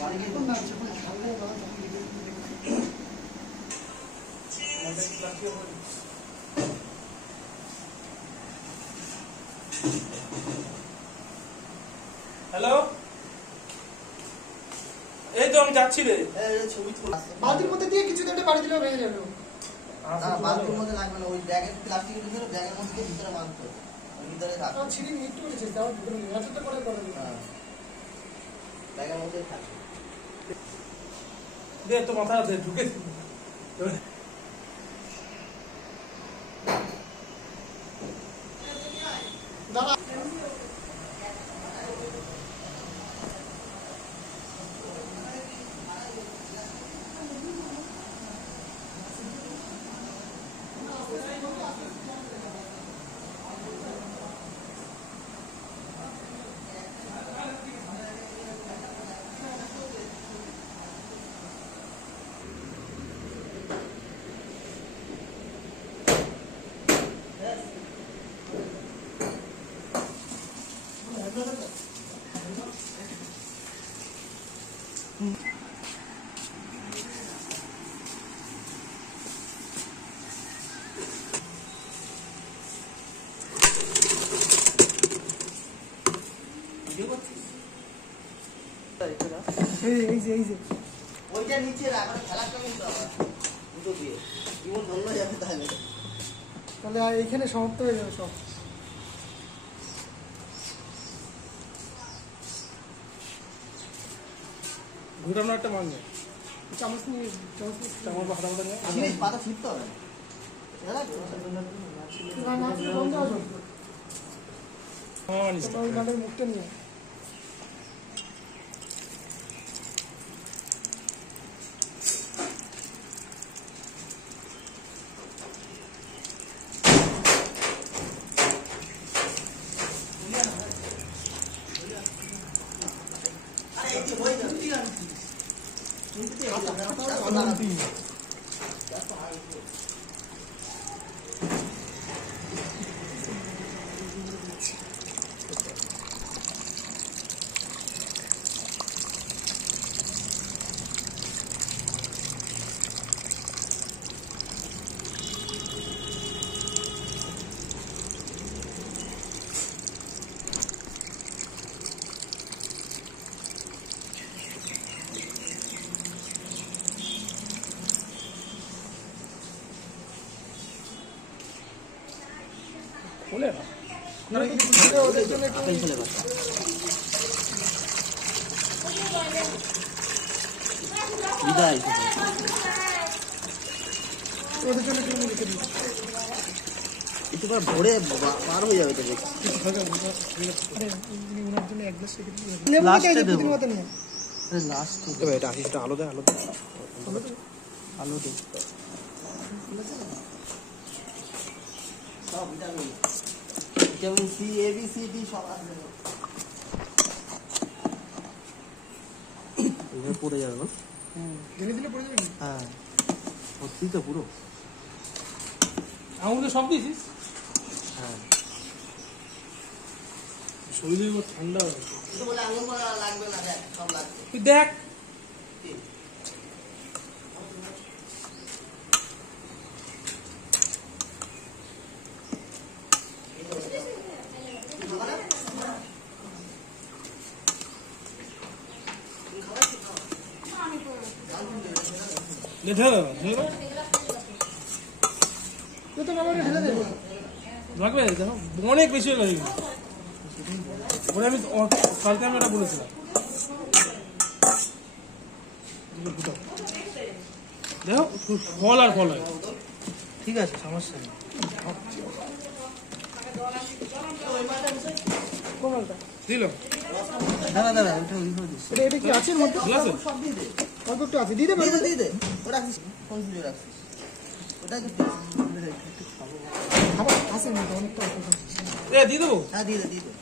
Hello, এই তো আমি যাচ্ছি রে। ছবি বালতির মধ্যে দিয়ে কিছু একটা বাড়ি দিলেও ভেঙে যাবে। বালতির মধ্যে লাগবে না, ওই ব্যাগের প্লাস্টিকের ভিতরে ব্যাগের মধ্যে ভিতরে বাঁধতে হবে, ভিতরে থাকবে। ছিঁড়ি একটু করেছে দেওয়ার ভিতরে এতটা করে করে ব্যাগের মধ্যে থাকবে। দে তো মাথা দে ঢুকে দাঁড়া। ওইটা নিচে রাখ, খেলা কেমন দুটো দিয়ে জীবন ধন্য যাবে। তাহলে এইখানে সমাপ্ত হয়ে যাবে সব। ঘুরানো একটা মাঙ্গে চামচ নিয়ে চামচ বা হাতা নিয়ে জিনিস পাতা ছিটতে হবে না। মুখটা নিয়ে বলে ওদের জন্য একটু বিদায় ওদের জন্য একটু লিখে দিই। একটু পর ভরে পার হয়ে যাবে তো দেখছি। আরে ওনার জন্য এক গ্লাস রেখে দিই। লেবু খেয়ে দিন মতো নিয়ে। আরে লাস্ট এবার এটা আসিস আলো দে আলো দে আলো দে সব vitamin C, A B C D সব আছে। এভাবে পড়ে যাবে না? জেনে দিলে পড়ে যাবে না? হ্যাঁ ভর্তি তো পুরো। আঙুলে সব দিয়েছিস? হ্যাঁ শরীরে ঠান্ডা হয়ে গেছে। তো বলে আঙুল পড়া লাগবে না, দেখ সব লাগবে। তুই দেখ লাগবে দেখো অনেক বেশি হয়ে গেছে। ওটা আমি কালকে আমি এটা বলেছিলাম। দেখো ফল আর ফল হয়। ঠিক আছে সমস্যা নেই। দিল দাঁড়া দাঁড়া ওটা ওই করে দিস। এটা কি আছে এর মধ্যে? সব দিয়ে দে। অল্প একটু আছে, দিয়ে দে দিয়ে দে। ওটা রাখিস কোন ভিডিও রাখিস? ওটা কি একটু খাবো। খাবার আছে মধ্যে অনেকটা অল্প। এ দিয়ে দেবো। হ্যাঁ দিয়ে দে দিয়ে দে।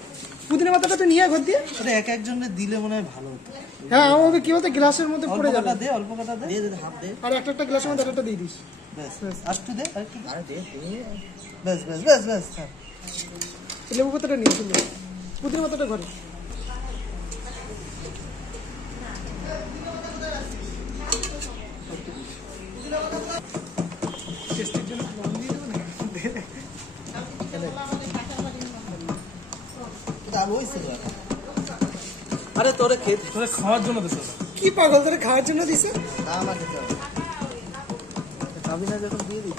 পুদিনা পাতাটা তো নিয়ে ঘর দিয়ে। ওটা এক একজনের দিলে মনে হয় ভালো হতো। হ্যাঁ আমাকে কি বলতে গ্লাসের মধ্যে পড়ে যাবে। অল্প কাটা দে। দিয়ে দে হাফ দে। আর একটা গ্লাসের মধ্যে একটা দিয়ে দিস। ব্যাস আর একটু দে আর একটু আরে দে ব্যাস ব্যাস ব্যাস ব্যাস। লেবু পাতাটা নিয়ে চলো, পুদিনা পাতাটা ঘরে। টেস্টের জন্য লবণ দিয়ে দেবো না দাম হয়েছে তো আরে তোরে খেতে তোরা খাওয়ার জন্য দিছে কি পাগল তোরা খাওয়ার জন্য দিছে না আমার খেতে হবে খাবি না যখন দিয়ে দিই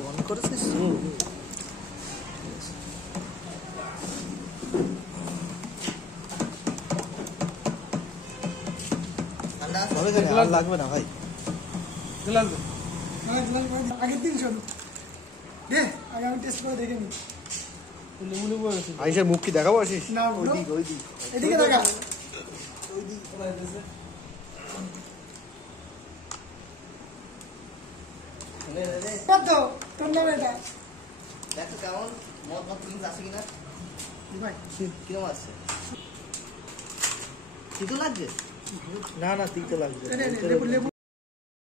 অন করেছিস লাগবে না ভাই দিলাম তো আগের দিন শোনো দে আগে আমি টেস্ট করে দেখে নিই লেবু লেবু হয়ে গেছে আইসা মুখ কি দেখাবো আসিস না ওই দিক এদিকে দেখা কত তোর নাম এটা দেখো কেমন মদ মদ জিনিস আছে কিনা ভাই কিরম আছে তিতো লাগছে না না তিনটে লাগবে লেবু লেবু